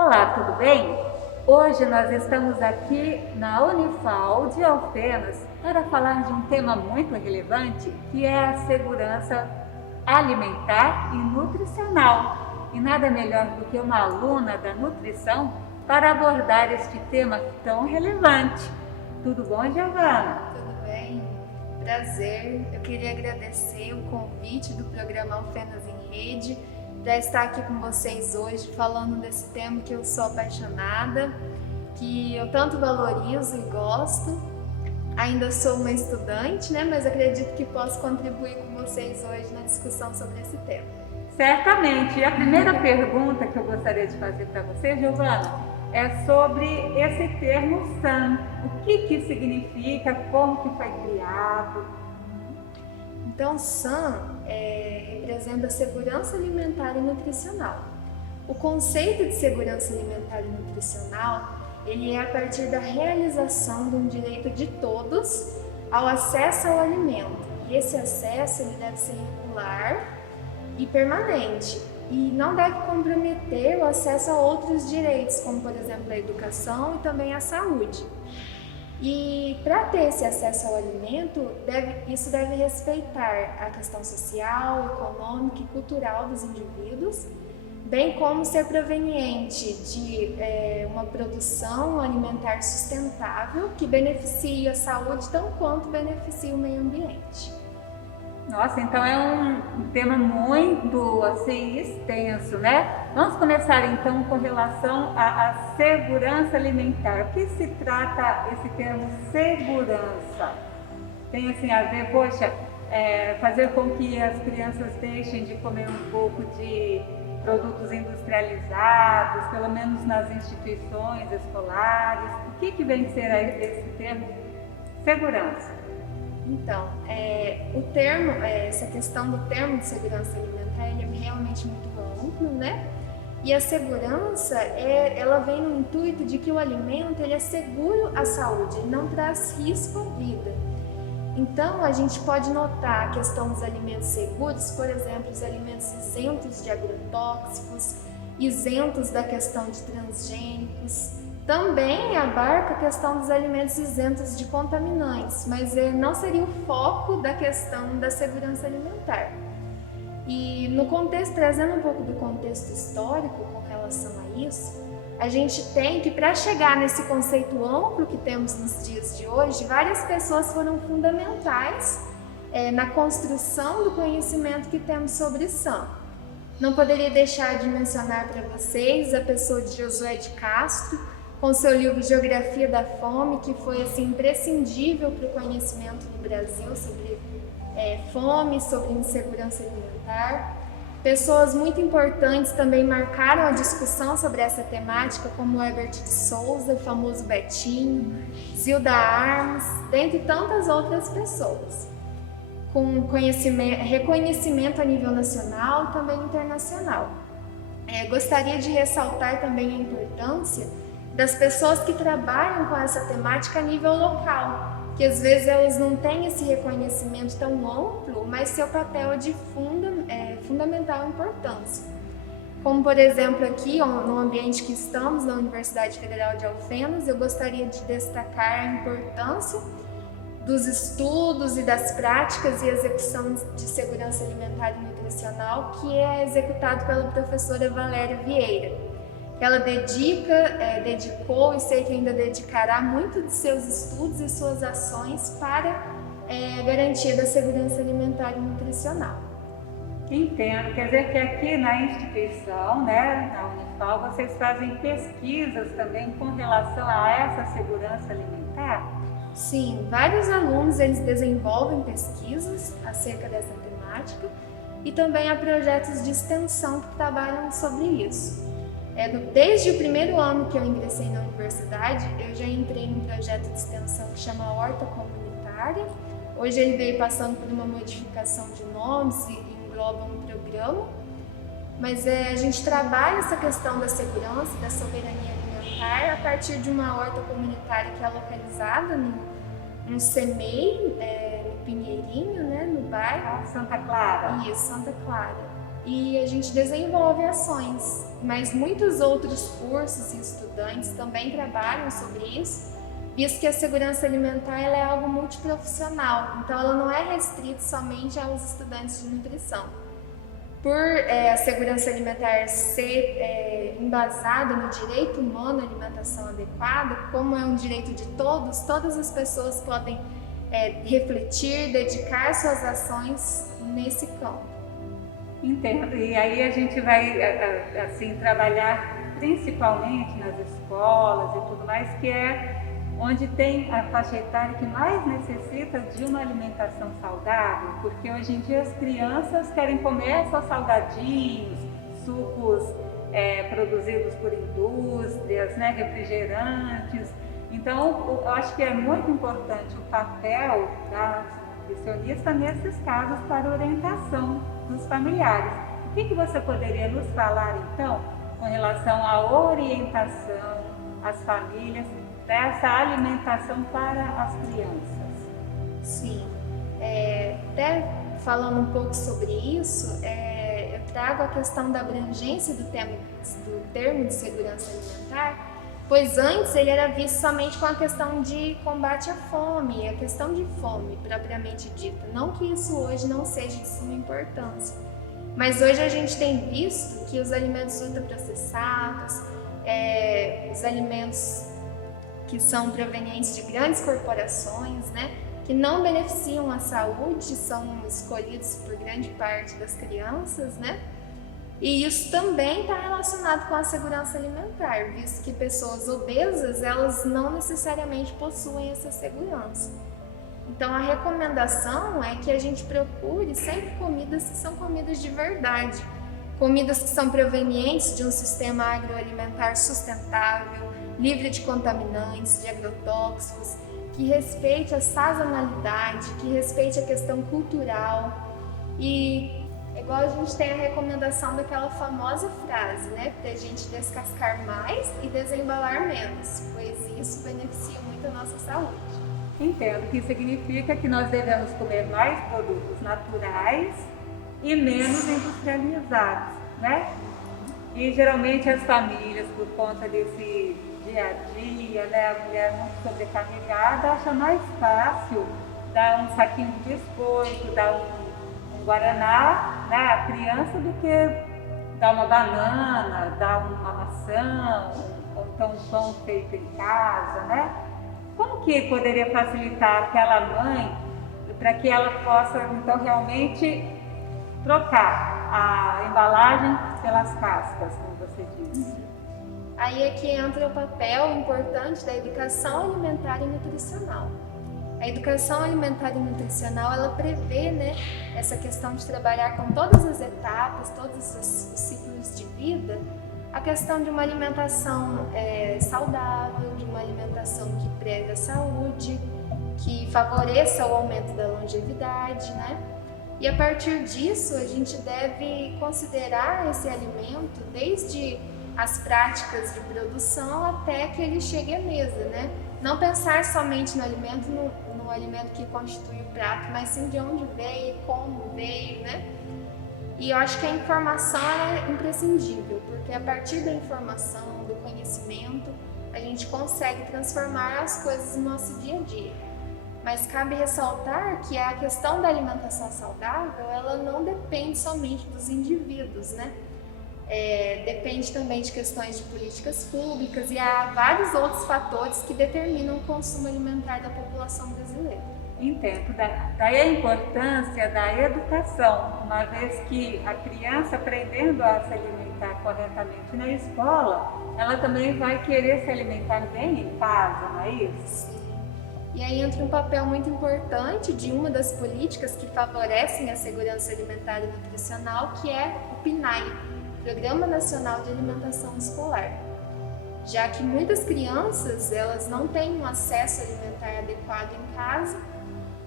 Olá, tudo bem? Hoje nós estamos aqui na Unifal de Alfenas para falar de um tema muito relevante, que é a segurança alimentar e nutricional. E nada melhor do que uma aluna da nutrição para abordar este tema tão relevante. Tudo bom, Giovana? Tudo bem? Prazer. Eu queria agradecer o convite do programa Alfenas em Rede para estar aqui com vocês hoje falando desse tema que eu sou apaixonada, que eu tanto valorizo e gosto. Ainda sou uma estudante, né? Mas acredito que posso contribuir com vocês hoje na discussão sobre esse tema. Certamente. E a primeira pergunta que eu gostaria de fazer para você, Giovana, é sobre esse termo SAN. O que significa, como que foi criado? Então, SAN representa segurança alimentar e nutricional. O conceito de segurança alimentar e nutricional, ele é a partir da realização de um direito de todos ao acesso ao alimento. E esse acesso ele deve ser regular e permanente e não deve comprometer o acesso a outros direitos, como por exemplo a educação e também a saúde. E para ter esse acesso ao alimento, isso deve respeitar a questão social, econômica e cultural dos indivíduos, bem como ser proveniente de uma produção alimentar sustentável que beneficie a saúde tão quanto beneficie o meio ambiente. Nossa, então é um tema muito assim extenso, né? Vamos começar então com relação à segurança alimentar. O que se trata esse termo segurança? Tem assim a ver, poxa, fazer com que as crianças deixem de comer um pouco de produtos industrializados, pelo menos nas instituições escolares. O que vem ser esse termo segurança? Então, essa questão do termo de segurança alimentar, ele é realmente muito amplo, né? E a segurança, ela vem no intuito de que o alimento ele é seguro à saúde, ele não traz risco à vida. Então, a gente pode notar a questão dos alimentos seguros, por exemplo, os alimentos isentos de agrotóxicos, isentos da questão de transgênicos. Também abarca a questão dos alimentos isentos de contaminantes, mas não seria o foco da questão da segurança alimentar. E no contexto, trazendo um pouco do contexto histórico com relação a isso, a gente tem que, para chegar nesse conceito amplo que temos nos dias de hoje, várias pessoas foram fundamentais na construção do conhecimento que temos sobre SAN. Não poderia deixar de mencionar para vocês a pessoa de Josué de Castro, com seu livro Geografia da Fome, que foi assim, imprescindível para o conhecimento do Brasil sobre fome, sobre insegurança alimentar. Pessoas muito importantes também marcaram a discussão sobre essa temática, como Herbert de Souza, o famoso Betinho, Zilda Armas, dentre tantas outras pessoas, com reconhecimento a nível nacional e também internacional. Gostaria de ressaltar também a importância das pessoas que trabalham com essa temática a nível local, que às vezes elas não têm esse reconhecimento tão amplo, mas seu papel é de fundamental importância. Como por exemplo aqui, no ambiente que estamos, na Universidade Federal de Alfenas, eu gostaria de destacar a importância dos estudos e das práticas e execução de segurança alimentar e nutricional, que é executado pela professora Valéria Vieira. Ela dedicou e sei que ainda dedicará muito de seus estudos e suas ações para a garantia da segurança alimentar e nutricional. Entendo, quer dizer que aqui na instituição, né, na Unifal, vocês fazem pesquisas também com relação a essa segurança alimentar? Sim, vários alunos eles desenvolvem pesquisas acerca dessa temática e também há projetos de extensão que trabalham sobre isso. Desde o primeiro ano que eu ingressei na universidade, eu já entrei num projeto de extensão que chama Horta Comunitária. Hoje ele veio passando por uma modificação de nomes e engloba um programa. Mas a gente trabalha essa questão da segurança e da soberania alimentar a partir de uma horta comunitária que é localizada no CEMEI, no Pinheirinho, né, no bairro Santa Clara. Isso, Santa Clara. e a gente desenvolve ações, mas muitos outros cursos e estudantes também trabalham sobre isso, visto que a segurança alimentar ela é algo multiprofissional, então ela não é restrita somente aos estudantes de nutrição. Por a segurança alimentar ser embasada no direito humano à alimentação adequada, como é um direito de todos, todas as pessoas podem refletir, dedicar suas ações nesse campo. Entendo. E aí a gente vai assim trabalhar principalmente nas escolas e tudo mais, que é onde tem a faixa etária que mais necessita de uma alimentação saudável, porque hoje em dia as crianças querem comer só salgadinhos, sucos produzidos por indústrias, né, refrigerantes. Então, eu acho que é muito importante o papel da nutricionista nesses casos para orientação dos familiares. O que você poderia nos falar, então, com relação à orientação às famílias dessa alimentação para as crianças? Sim, até falando um pouco sobre isso, eu trago a questão da abrangência do termo de segurança alimentar, pois antes ele era visto somente com a questão de combate à fome, a questão de fome propriamente dita. Não que isso hoje não seja de suma importância, mas hoje a gente tem visto que os alimentos ultraprocessados, os alimentos que são provenientes de grandes corporações, né, que não beneficiam a saúde, são escolhidos por grande parte das crianças, né? E isso também está relacionado com a segurança alimentar, visto que pessoas obesas, elas não necessariamente possuem essa segurança. Então a recomendação é que a gente procure sempre comidas que são comidas de verdade, comidas que são provenientes de um sistema agroalimentar sustentável, livre de contaminantes, de agrotóxicos, que respeite a sazonalidade, que respeite a questão cultural. E igual a gente tem a recomendação daquela famosa frase, né, para a gente descascar mais e desembalar menos, pois isso beneficia muito a nossa saúde. Entendo, que significa que nós devemos comer mais produtos naturais e menos industrializados, né? E geralmente as famílias, por conta desse dia a dia, né, a mulher muito sobrecarregada, acha mais fácil dar um saquinho de biscoito, dar um guaraná, né, à criança, do que dar uma banana, dar uma maçã, ou então um pão feito em casa, né? Como que poderia facilitar aquela mãe para que ela possa, então, realmente trocar a embalagem pelas cascas, como você disse? Aí é que entra o papel importante da educação alimentar e nutricional. A educação alimentar e nutricional, ela prevê, né, essa questão de trabalhar com todas as etapas, todos os ciclos de vida, a questão de uma alimentação saudável, de uma alimentação que preze a saúde, que favoreça o aumento da longevidade, né? E a partir disso, a gente deve considerar esse alimento desde as práticas de produção até que ele chegue à mesa, né? Não pensar somente no alimento, no alimento que constitui o prato, mas sim de onde veio, como veio, né? E eu acho que a informação é imprescindível, porque a partir da informação, do conhecimento, a gente consegue transformar as coisas no nosso dia a dia. Mas cabe ressaltar que a questão da alimentação saudável, ela não depende somente dos indivíduos, né? Depende também de questões de políticas públicas e há vários outros fatores que determinam o consumo alimentar da população brasileira. Entendo. Daí a importância da educação, uma vez que a criança, aprendendo a se alimentar corretamente na escola, ela também vai querer se alimentar bem em casa, não é isso? Sim. E aí entra um papel muito importante de uma das políticas que favorecem a segurança alimentar e nutricional, que é o PNAE, Programa Nacional de Alimentação Escolar. Já que muitas crianças, elas não têm um acesso alimentar adequado em casa,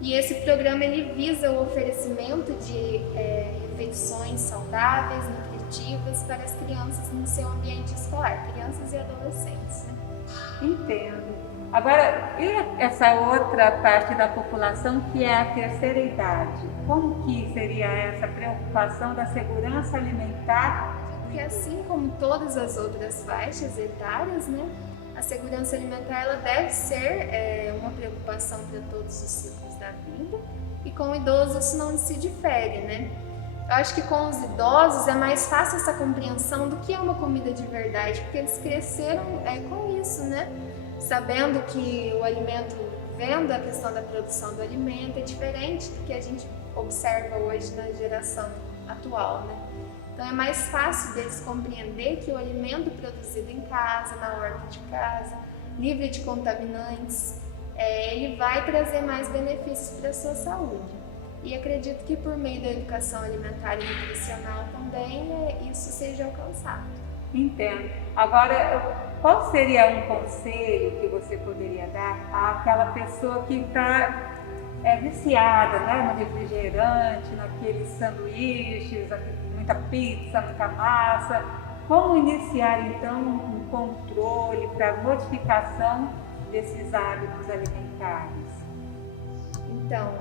e esse programa ele visa o oferecimento de refeições saudáveis, produtivas para as crianças no seu ambiente escolar, crianças e adolescentes, né? Entendo. Agora, e essa outra parte da população que é a terceira idade? Como que seria essa preocupação da segurança alimentar? Porque assim como todas as outras faixas etárias, né, a segurança alimentar ela deve ser uma preocupação para todos os ciclos da vida, e com o idoso isso não se difere, né? Eu acho que com os idosos é mais fácil essa compreensão do que é uma comida de verdade, porque eles cresceram com isso, né? Sabendo que o alimento, vendo a questão da produção do alimento, é diferente do que a gente observa hoje na geração atual, né? Então é mais fácil deles compreender que o alimento produzido em casa, na horta de casa, livre de contaminantes, ele vai trazer mais benefícios para a sua saúde. E acredito que por meio da educação alimentar e nutricional também isso seja alcançado. Entendo. Agora, qual seria um conselho que você poderia dar àquela pessoa que está viciada, né, no refrigerante, naqueles sanduíches, muita pizza, muita massa? Como iniciar então um controle para modificação desses hábitos alimentares? Então,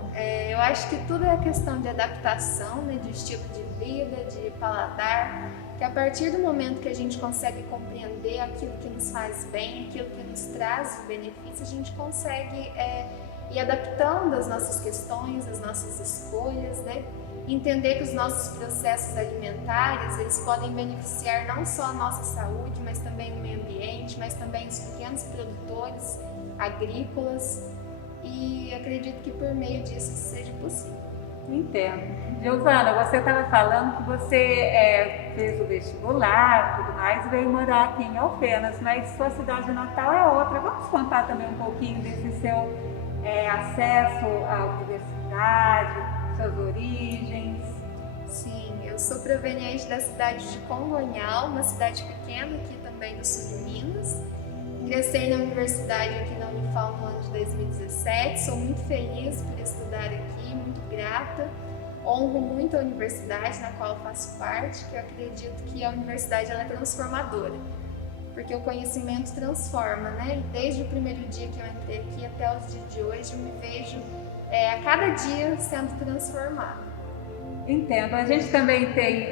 eu acho que tudo é questão de adaptação, né, de estilo de vida, de paladar, que a partir do momento que a gente consegue compreender aquilo que nos faz bem, aquilo que nos traz benefício, a gente consegue ir adaptando as nossas questões, as nossas escolhas, né? Entender que os nossos processos alimentares, eles podem beneficiar não só a nossa saúde, mas também o meio ambiente, mas também os pequenos produtores agrícolas, e acredito que por meio disso seja possível. Entendo. Giovana, você estava falando que você fez o vestibular, tudo mais, e veio morar aqui em Alfenas, mas sua cidade natal é outra. Vamos contar também um pouquinho desse seu acesso à universidade, suas origens? Sim, eu sou proveniente da cidade de Congonhal, uma cidade pequena aqui também do sul de Minas. Ingressei na universidade aqui na Unifal no ano de 2017, sou muito feliz por estudar aqui, muito grata, honro muito a universidade na qual eu faço parte, que eu acredito que a universidade ela é transformadora, porque o conhecimento transforma, né? Desde o primeiro dia que eu entrei aqui até os dias de hoje, eu me vejo a cada dia sendo transformada. Entendo. A gente também tem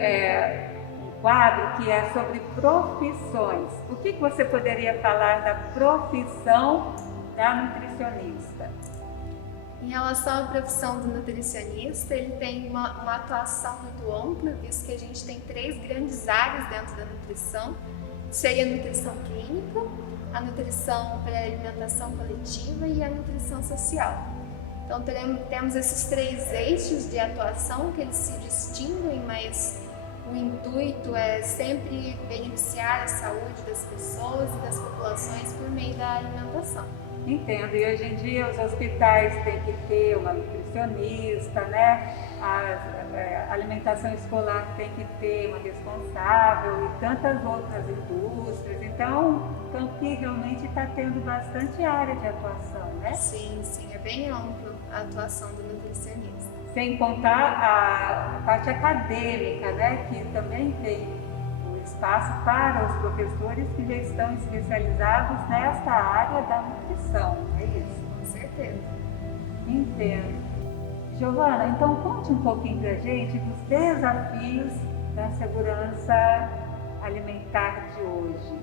um quadro que é sobre profissões. O que você poderia falar da profissão da nutricionista? Em relação à profissão do nutricionista, ele tem uma atuação muito ampla, visto que a gente tem 3 grandes áreas dentro da nutrição. Seria a nutrição clínica, a nutrição para a alimentação coletiva e a nutrição social. Então temos esses 3 eixos de atuação que eles se distinguem, mas o intuito é sempre beneficiar a saúde das pessoas e das populações por meio da alimentação. Entendo. E hoje em dia os hospitais têm que ter uma nutricionista, né? A alimentação escolar tem que ter uma responsável e tantas outras indústrias. Então, o Campi realmente está tendo bastante área de atuação, né? Sim, é bem ampla a atuação do nutricionista. Sem contar a parte acadêmica, né? Que também tem espaço para os professores que já estão especializados nessa área da nutrição, é isso? Com certeza. Entendo. Giovana, então conte um pouquinho pra gente dos desafios da segurança alimentar de hoje.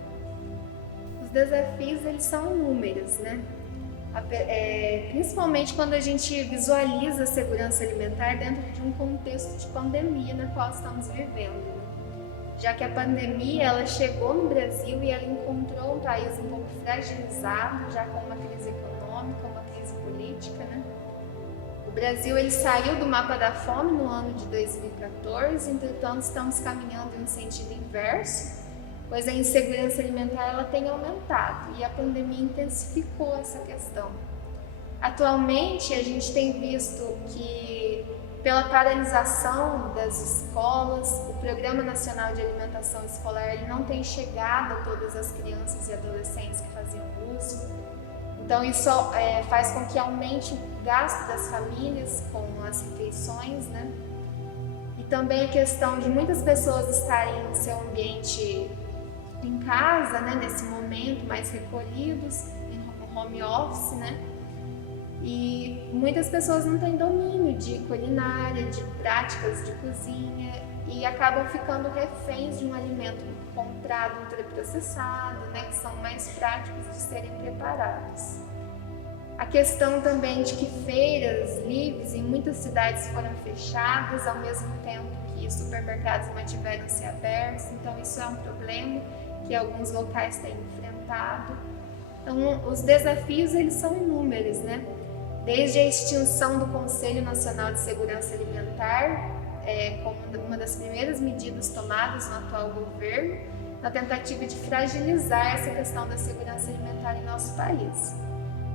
Os desafios, eles são inúmeros, né? Principalmente quando a gente visualiza a segurança alimentar dentro de um contexto de pandemia na qual estamos vivendo. Já que a pandemia ela chegou no Brasil e ela encontrou um país um pouco fragilizado, já com uma crise econômica, uma crise política, né? O Brasil ele saiu do mapa da fome no ano de 2014, entretanto estamos caminhando em um sentido inverso, pois a insegurança alimentar ela tem aumentado e a pandemia intensificou essa questão. Atualmente a gente tem visto que pela paralisação das escolas, o Programa Nacional de Alimentação Escolar ele não tem chegado a todas as crianças e adolescentes que faziam uso. Então isso faz com que aumente o gasto das famílias com as refeições, né? E também a questão de muitas pessoas estarem no seu ambiente em casa, né, nesse momento, mais recolhidos, em home office, né? E muitas pessoas não têm domínio de culinária, de práticas de cozinha e acabam ficando reféns de um alimento comprado, ultraprocessado, né, que são mais práticos de serem preparados. A questão também de que feiras livres em muitas cidades foram fechadas, ao mesmo tempo que supermercados mantiveram-se abertos, então isso é um problema que alguns locais têm enfrentado. Então, os desafios eles são inúmeros, né? Desde a extinção do Conselho Nacional de Segurança Alimentar, como uma das primeiras medidas tomadas no atual governo, na tentativa de fragilizar essa questão da segurança alimentar em nosso país.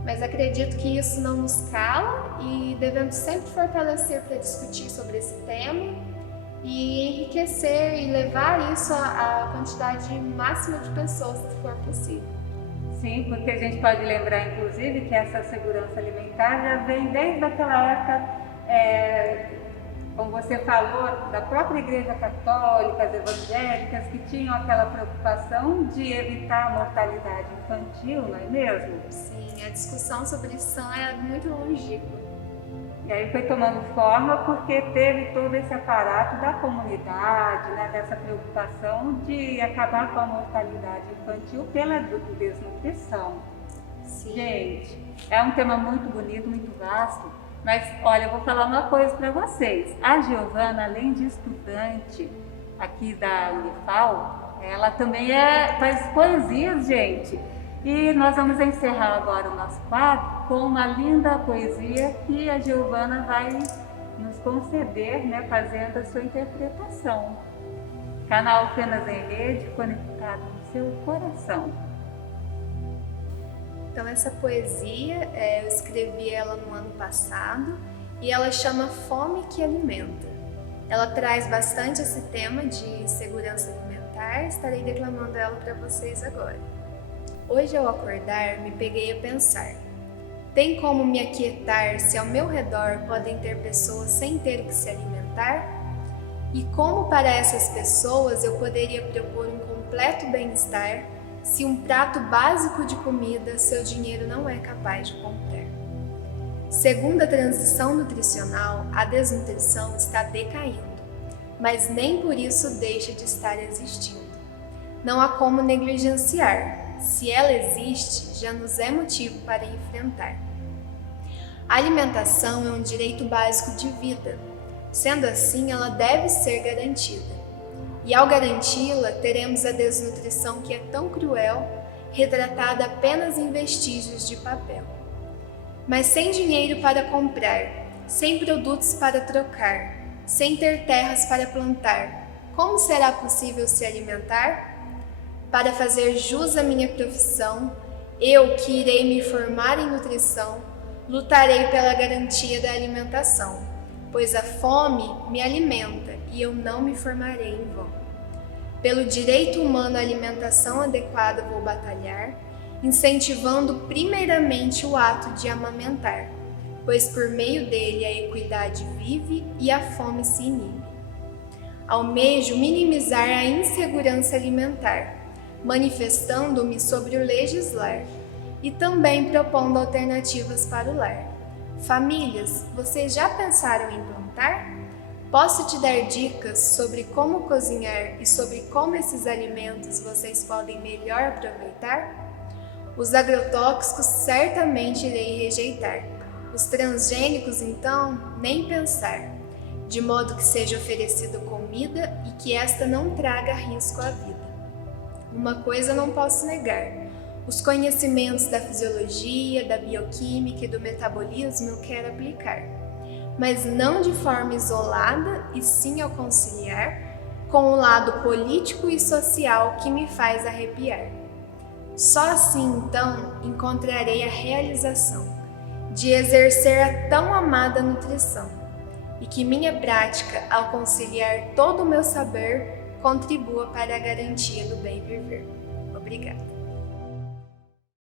Mas acredito que isso não nos cala e devemos sempre fortalecer para discutir sobre esse tema e enriquecer e levar isso à quantidade máxima de pessoas que for possível. Sim, porque a gente pode lembrar, inclusive, que essa segurança alimentar já vem desde aquela época, como você falou, da própria Igreja Católica, as evangélicas, que tinham aquela preocupação de evitar a mortalidade infantil, não é mesmo? Sim, a discussão sobre isso é muito longínqua. E aí foi tomando forma porque teve todo esse aparato da comunidade, né, dessa preocupação de acabar com a mortalidade infantil pela desnutrição. Sim. Gente, é um tema muito bonito, muito vasto, mas olha, eu vou falar uma coisa para vocês. A Giovana, além de estudante aqui da Unifal, ela também faz poesias, gente. E nós vamos encerrar agora o nosso quadro com uma linda poesia que a Giovana vai nos conceder, né, fazendo a sua interpretação. Canal Penas em Rede, conectado no seu coração. Então essa poesia, eu escrevi ela no ano passado e ela chama Fome que Alimenta. Ela traz bastante esse tema de segurança alimentar, estarei declamando ela para vocês agora. Hoje ao acordar me peguei a pensar, tem como me aquietar se ao meu redor podem ter pessoas sem ter o que se alimentar? E como para essas pessoas eu poderia propor um completo bem-estar se um prato básico de comida seu dinheiro não é capaz de comprar? Segundo a transição nutricional, a desnutrição está decaindo, mas nem por isso deixa de estar existindo. Não há como negligenciar. Se ela existe, já nos é motivo para enfrentar. A alimentação é um direito básico de vida. Sendo assim, ela deve ser garantida. E ao garanti-la, teremos a desnutrição que é tão cruel, retratada apenas em vestígios de papel. Mas sem dinheiro para comprar, sem produtos para trocar, sem ter terras para plantar, como será possível se alimentar? Para fazer jus à minha profissão, eu que irei me formar em nutrição, lutarei pela garantia da alimentação, pois a fome me alimenta e eu não me formarei em vão. Pelo direito humano à alimentação adequada vou batalhar, incentivando primeiramente o ato de amamentar, pois por meio dele a equidade vive e a fome se inibe. Almejo minimizar a insegurança alimentar, manifestando-me sobre o legislar e também propondo alternativas para o lar. Famílias, vocês já pensaram em plantar? Posso te dar dicas sobre como cozinhar e sobre como esses alimentos vocês podem melhor aproveitar? Os agrotóxicos certamente irei rejeitar. Os transgênicos, então, nem pensar, de modo que seja oferecido comida e que esta não traga risco à vida. Uma coisa não posso negar, os conhecimentos da fisiologia, da bioquímica e do metabolismo eu quero aplicar, mas não de forma isolada e sim ao conciliar com o lado político e social que me faz arrepiar. Só assim, então, encontrarei a realização de exercer a tão amada nutrição e que minha prática, ao conciliar todo o meu saber, contribua para a garantia do bem viver. Obrigada.